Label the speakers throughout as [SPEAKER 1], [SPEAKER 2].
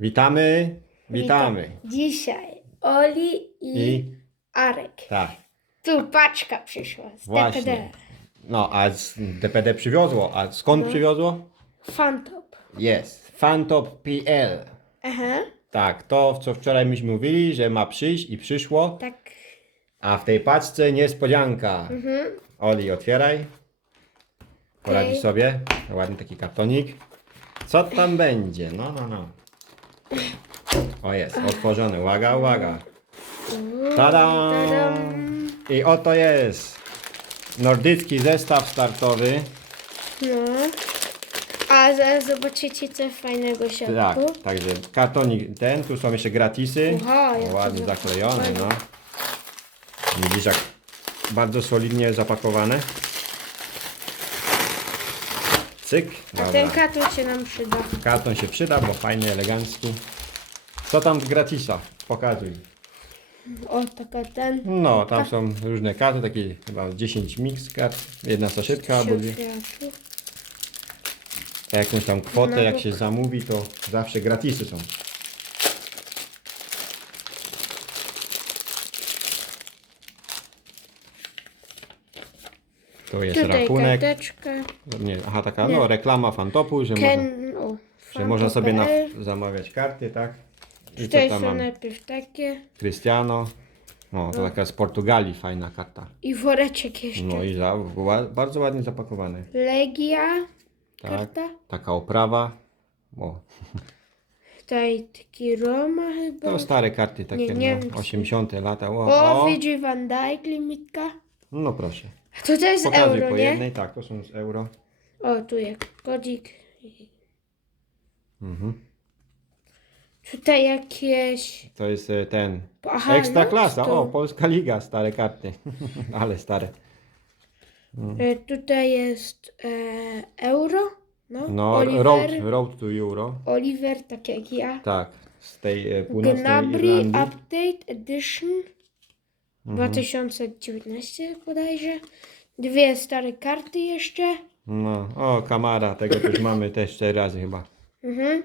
[SPEAKER 1] Witamy, witamy.
[SPEAKER 2] Witam. Dzisiaj Oli i,
[SPEAKER 1] I
[SPEAKER 2] Arek.
[SPEAKER 1] tak,
[SPEAKER 2] Tu paczka przyszła z
[SPEAKER 1] Właśnie.
[SPEAKER 2] DPD.
[SPEAKER 1] no a z DPD przywiozło, a skąd
[SPEAKER 2] No.
[SPEAKER 1] przywiozło?
[SPEAKER 2] Fantop.
[SPEAKER 1] Jest, Fantop.pl.
[SPEAKER 2] Aha,
[SPEAKER 1] Tak, to co wczoraj myśmy mówili, że ma przyjść i przyszło,
[SPEAKER 2] tak.
[SPEAKER 1] a w tej paczce niespodzianka.
[SPEAKER 2] Mhm.
[SPEAKER 1] Oli, otwieraj. Poradzisz
[SPEAKER 2] Okej.
[SPEAKER 1] sobie. Ładny taki kartonik. Co tam będzie? No, no, no. O jest, otworzony. Uwaga, uwaga. Tada! I oto jest nordycki zestaw startowy.
[SPEAKER 2] No. A zaraz zobaczycie co fajnego w
[SPEAKER 1] Tak, także kartonik ten, tu są jeszcze gratisy.
[SPEAKER 2] Jak to
[SPEAKER 1] ładnie
[SPEAKER 2] za-
[SPEAKER 1] zaklejone, no. Widzisz jak bardzo zapakowane. Cyk.
[SPEAKER 2] A
[SPEAKER 1] Dobra.
[SPEAKER 2] ten karton się nam przyda.
[SPEAKER 1] Karton się przyda, bo fajny, elegancki. Co tam gratisa? Pokazuj.
[SPEAKER 2] O, taka ten.
[SPEAKER 1] No, tam są różne karty, takie chyba 10 mix kart, jedna saszetka albo dwie.
[SPEAKER 2] Przyjaciół.
[SPEAKER 1] A jakąś tam kwotę,
[SPEAKER 2] No,
[SPEAKER 1] jak
[SPEAKER 2] bo-
[SPEAKER 1] się zamówi, to zawsze gratisy są. To jest
[SPEAKER 2] Tutaj
[SPEAKER 1] rachunek.
[SPEAKER 2] karteczka.
[SPEAKER 1] Nie, aha, taka
[SPEAKER 2] Nie.
[SPEAKER 1] no, reklama fantopu, że, można,
[SPEAKER 2] Ken, o,
[SPEAKER 1] że można sobie na, zamawiać karty, tak? I co
[SPEAKER 2] Tutaj
[SPEAKER 1] tam
[SPEAKER 2] są najpierw takie.
[SPEAKER 1] Cristiano. No, to taka z Portugalii fajna karta.
[SPEAKER 2] I woreczek jeszcze.
[SPEAKER 1] No i za, bardzo ładnie zapakowane.
[SPEAKER 2] Legia.
[SPEAKER 1] Tak.
[SPEAKER 2] Karta.
[SPEAKER 1] Taka oprawa. O,
[SPEAKER 2] Tutaj taki Roma chyba.
[SPEAKER 1] to stare karty takie,
[SPEAKER 2] Nie,
[SPEAKER 1] no,
[SPEAKER 2] niemcy.
[SPEAKER 1] 80 lata. O,
[SPEAKER 2] O,
[SPEAKER 1] o.
[SPEAKER 2] Virgil van Dijk limitka.
[SPEAKER 1] No proszę.
[SPEAKER 2] A to też
[SPEAKER 1] Pokażę
[SPEAKER 2] euro,
[SPEAKER 1] po
[SPEAKER 2] nie?
[SPEAKER 1] jednej, tak, to są z euro.
[SPEAKER 2] O, tu jest kodzik.
[SPEAKER 1] Mhm.
[SPEAKER 2] Tutaj jakieś...
[SPEAKER 1] To jest e, ten.
[SPEAKER 2] Aha,
[SPEAKER 1] Ekstra
[SPEAKER 2] no,
[SPEAKER 1] klasa.
[SPEAKER 2] to-
[SPEAKER 1] O, Polska Liga, stare karty. Ale stare.
[SPEAKER 2] E, tutaj jest e, euro. No,
[SPEAKER 1] No,
[SPEAKER 2] Oliver.
[SPEAKER 1] road, road to Euro.
[SPEAKER 2] Oliver, tak jak ja.
[SPEAKER 1] Tak, z tej e, północnej
[SPEAKER 2] Gnabry
[SPEAKER 1] Irlandii.
[SPEAKER 2] Update Edition. 2019 bodajże. Dwie stare karty jeszcze.
[SPEAKER 1] No, o, Kamara, tego też mamy też cztery razy chyba.
[SPEAKER 2] Mhm.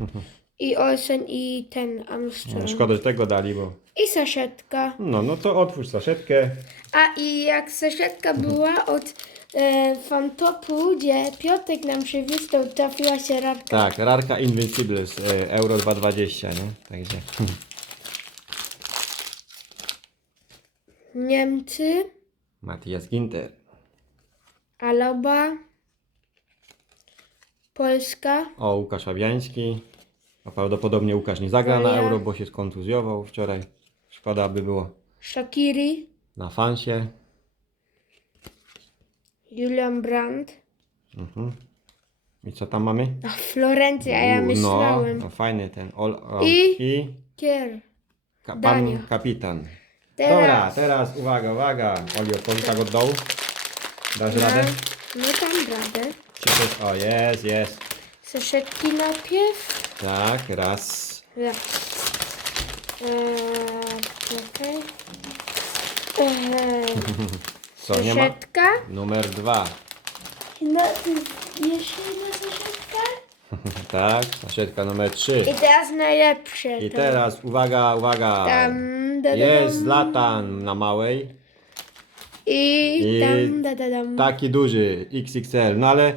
[SPEAKER 2] I Olsen i ten Armstrong.
[SPEAKER 1] No, szkoda, że tego dali, bo...
[SPEAKER 2] I saszetka.
[SPEAKER 1] No, no to otwórz saszetkę.
[SPEAKER 2] A i jak saszetka była od e, Fantopu, gdzie Piotrek nam przywiózł, to trafiła się rarka.
[SPEAKER 1] Tak, Rarka Invincible z e, Euro 2.20, nie? Także...
[SPEAKER 2] Niemcy,
[SPEAKER 1] Matthias Ginter.
[SPEAKER 2] Alaba, Polska,
[SPEAKER 1] O, Łukasz Fabiański. A prawdopodobnie Łukasz nie zagra na. Euro, bo się skontuzjował wczoraj. Szkoda by było
[SPEAKER 2] Shakiri,
[SPEAKER 1] na fansie.
[SPEAKER 2] Julian Brandt.
[SPEAKER 1] Mhm. I co tam mamy?
[SPEAKER 2] A Florencja, a ja
[SPEAKER 1] U,
[SPEAKER 2] myślałem.
[SPEAKER 1] No, no fajny ten. O,
[SPEAKER 2] I-
[SPEAKER 1] i
[SPEAKER 2] Kier.
[SPEAKER 1] ka, pan
[SPEAKER 2] Dania.
[SPEAKER 1] kapitan.
[SPEAKER 2] Teraz.
[SPEAKER 1] Dobra, teraz uwaga, uwaga. Oli, otworzy tak od dołu. Dasz
[SPEAKER 2] No,
[SPEAKER 1] radę?
[SPEAKER 2] no tam radę.
[SPEAKER 1] Coś? O, jest, jest.
[SPEAKER 2] Saszetki najpierw.
[SPEAKER 1] Tak, raz.
[SPEAKER 2] Ja. Eee. Eee,
[SPEAKER 1] Co, nie ma?
[SPEAKER 2] saszetka.
[SPEAKER 1] Numer dwa.
[SPEAKER 2] No, tu jeszcze.
[SPEAKER 1] Tak, saszetka numer trzy.
[SPEAKER 2] I teraz najlepsze.
[SPEAKER 1] I
[SPEAKER 2] to.
[SPEAKER 1] teraz uwaga, uwaga.
[SPEAKER 2] Tam, da, da,
[SPEAKER 1] Jest
[SPEAKER 2] dam.
[SPEAKER 1] Zlatan na małej.
[SPEAKER 2] I,
[SPEAKER 1] I
[SPEAKER 2] tam, da, da, dam.
[SPEAKER 1] Taki duży, XXL. No ale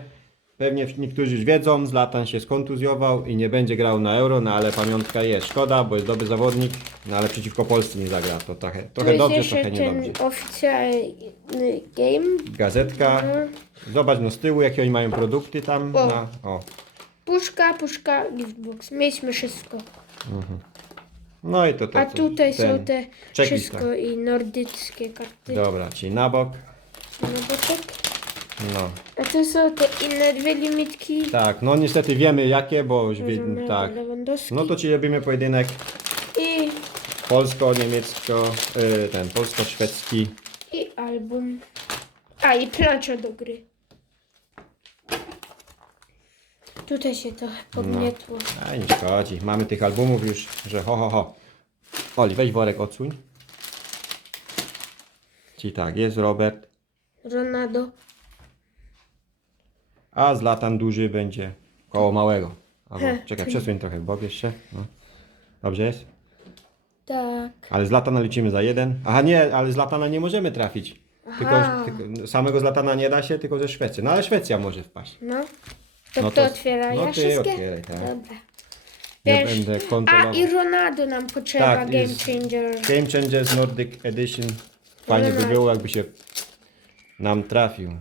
[SPEAKER 1] pewnie niektórzy już wiedzą, Zlatan się skontuzjował i nie będzie grał na Euro, no ale pamiątka jest. Szkoda, bo jest dobry zawodnik, no ale przeciwko Polsce nie zagra. To trochę,
[SPEAKER 2] Tu
[SPEAKER 1] trochę
[SPEAKER 2] jest
[SPEAKER 1] dobrze,
[SPEAKER 2] jeszcze
[SPEAKER 1] trochę
[SPEAKER 2] ten
[SPEAKER 1] niedobrze.
[SPEAKER 2] oficjalny game.
[SPEAKER 1] Gazetka.
[SPEAKER 2] Mhm.
[SPEAKER 1] Zobacz no z tyłu, jakie oni mają produkty tam.
[SPEAKER 2] O.
[SPEAKER 1] Na, o.
[SPEAKER 2] Puszka, puszka, giftbox. Mieliśmy wszystko.
[SPEAKER 1] No i to to.
[SPEAKER 2] A
[SPEAKER 1] to-
[SPEAKER 2] tutaj
[SPEAKER 1] ten
[SPEAKER 2] są te
[SPEAKER 1] checklist, tak.
[SPEAKER 2] wszystko i nordyckie karty.
[SPEAKER 1] Dobra, czyli na bok.
[SPEAKER 2] No boczek.
[SPEAKER 1] No.
[SPEAKER 2] A tu są te inne dwie limitki.
[SPEAKER 1] Tak, no niestety wiemy jakie, bo już wie, tak.
[SPEAKER 2] Lewandowski.
[SPEAKER 1] No to ci robimy pojedynek
[SPEAKER 2] I,
[SPEAKER 1] polsko-niemiecko, y, ten polsko-szwedzki.
[SPEAKER 2] I album. A i plansza do gry. Tutaj się trochę podnietło.
[SPEAKER 1] A nie szkodzi, mamy tych albumów już, że ho ho ho. Oli, weź worek odsuń. Czyli tak, jest Robert,
[SPEAKER 2] Ronaldo.
[SPEAKER 1] a Zlatan duży będzie koło małego. Albo,
[SPEAKER 2] He,
[SPEAKER 1] czekaj, przesuń trochę w bok jeszcze. No. Dobrze jest?
[SPEAKER 2] Tak.
[SPEAKER 1] Ale z latana licimy za jeden. Aha, nie, ale z latana nie możemy trafić. Tylko,
[SPEAKER 2] Aha.
[SPEAKER 1] tylko samego z latana nie da się, tylko ze Szwecji. No ale Szwecja może wpaść.
[SPEAKER 2] No. To
[SPEAKER 1] No
[SPEAKER 2] kto
[SPEAKER 1] to-
[SPEAKER 2] otwiera?
[SPEAKER 1] no
[SPEAKER 2] ja
[SPEAKER 1] ty
[SPEAKER 2] wszystkie?
[SPEAKER 1] otwieraj, tak.
[SPEAKER 2] Dobra.
[SPEAKER 1] Ja
[SPEAKER 2] Wiesz-
[SPEAKER 1] będę
[SPEAKER 2] A
[SPEAKER 1] kontrolował.
[SPEAKER 2] i Ronaldo nam potrzeba,
[SPEAKER 1] Tak,
[SPEAKER 2] Game
[SPEAKER 1] jest-
[SPEAKER 2] Changer.
[SPEAKER 1] Game Changers Nordic Edition. Fajnie by było, jakby się nam trafił.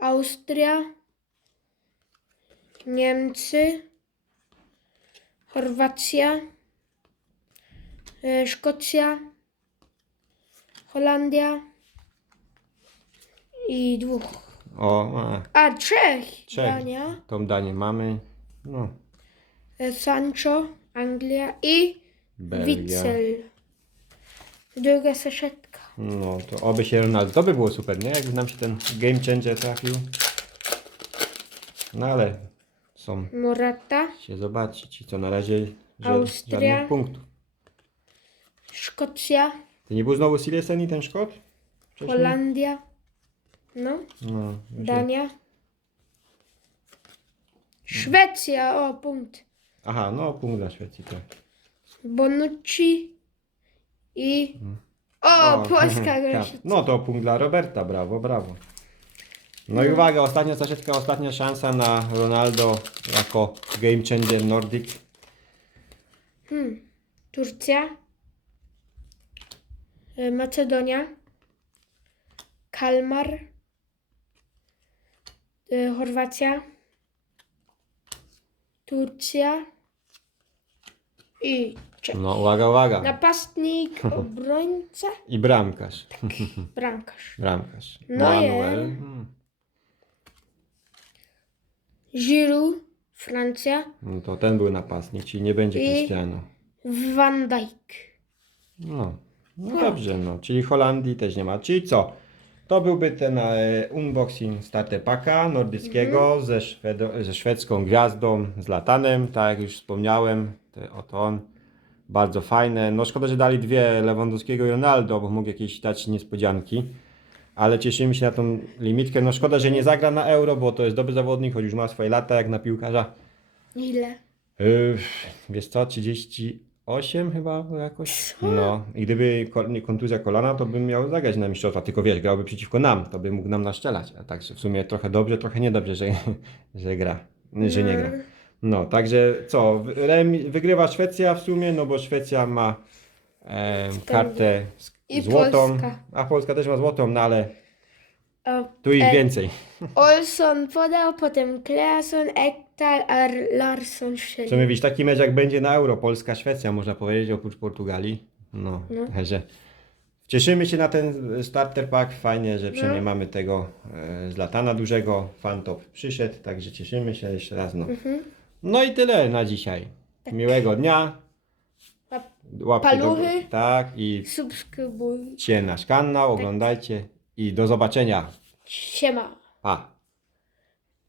[SPEAKER 2] Austria, Niemcy, Chorwacja, e, Szkocja, Holandia i dwóch.
[SPEAKER 1] O, a,
[SPEAKER 2] A, Czech,
[SPEAKER 1] Czech.
[SPEAKER 2] Dania,
[SPEAKER 1] tą danie mamy. No,
[SPEAKER 2] e, Sancho, Anglia i
[SPEAKER 1] Belgia.
[SPEAKER 2] Witzel. Druga saszetka.
[SPEAKER 1] No, to oby się Ronaldo. To by było super, nie? Jakby nam się ten Game Changer trafił. No ale są
[SPEAKER 2] Morata,
[SPEAKER 1] się zobaczyć. I co na razie ża-
[SPEAKER 2] Austria.
[SPEAKER 1] żadnych punktów.
[SPEAKER 2] Szkocja,
[SPEAKER 1] To nie był znowu Silesen i ten Szkot? Wcześniej?
[SPEAKER 2] Holandia, no,
[SPEAKER 1] No,
[SPEAKER 2] Dania. Szwecja, o punkt.
[SPEAKER 1] Aha, no punkt dla Szwecji, tak.
[SPEAKER 2] Bonucci i... O, Polska
[SPEAKER 1] tak.
[SPEAKER 2] gości.
[SPEAKER 1] No to punkt dla Roberta, brawo, brawo. No i uwaga, ostatnia saszetka, ostatnia szansa na Ronaldo jako Game Changer Nordic.
[SPEAKER 2] Hmm. Turcja, e, Macedonia, Kalmar, e, Chorwacja, Turcja i Czech.
[SPEAKER 1] No uwaga, uwaga.
[SPEAKER 2] Napastnik, obrońca,
[SPEAKER 1] I bramkarz.
[SPEAKER 2] bramkarz.
[SPEAKER 1] Bramkarz.
[SPEAKER 2] No
[SPEAKER 1] Manuel. Hmm.
[SPEAKER 2] Giroud, Francja,
[SPEAKER 1] No to ten był napastnik, czyli nie będzie
[SPEAKER 2] I-
[SPEAKER 1] Cristiano.
[SPEAKER 2] Van Dijk.
[SPEAKER 1] No. no dobrze, no. Czyli Holandii też nie ma. Czyli co? To byłby ten e, unboxing starter paka nordyckiego ze, szwedo, ze szwedzką gwiazdą, z latanem, tak jak już wspomniałem. Te, oto on. Bardzo fajne. No szkoda, że dali dwie Lewandowskiego i Ronaldo, bo mógł jakieś dać niespodzianki. Ale cieszymy się na tą limitkę. No szkoda, że nie zagra na euro, bo to jest dobry zawodnik, choć już ma swoje lata jak na piłkarza.
[SPEAKER 2] Ile?
[SPEAKER 1] Yy, wiesz co, 38 chyba jakoś. No i gdyby ko- nie kontuzja kolana, to bym miał zagrać na mistrzostwa, tylko wiesz, grałby przeciwko nam, to by mógł nam naszczelać. A tak w sumie trochę dobrze, trochę niedobrze, że, że gra, że nie gra. No, także co, wy- remi- wygrywa Szwecja w sumie, no bo Szwecja ma em, kartę z-
[SPEAKER 2] I
[SPEAKER 1] złotą,
[SPEAKER 2] Polska.
[SPEAKER 1] a Polska też ma złotą, no ale
[SPEAKER 2] O,
[SPEAKER 1] tu ich
[SPEAKER 2] e,
[SPEAKER 1] więcej.
[SPEAKER 2] Olson podał, potem Kleason, Ektal, a Larsson
[SPEAKER 1] Co
[SPEAKER 2] strzelił.
[SPEAKER 1] my widzisz, taki mecz jak będzie na Euro, Polska, Szwecja, można powiedzieć, oprócz Portugalii. No,
[SPEAKER 2] No.
[SPEAKER 1] także cieszymy się na ten starter pack. Fajnie, że
[SPEAKER 2] No.
[SPEAKER 1] przynajmniej mamy tego e, z latana dużego. Fantop przyszedł, także cieszymy się jeszcze raz. No,
[SPEAKER 2] Mhm.
[SPEAKER 1] no i tyle na dzisiaj. Miłego dnia. Łapki do
[SPEAKER 2] Paluchy.
[SPEAKER 1] Tak, i
[SPEAKER 2] Subskrybuj.
[SPEAKER 1] nasz kanał, oglądajcie i do zobaczenia.
[SPEAKER 2] Siema.
[SPEAKER 1] Pa!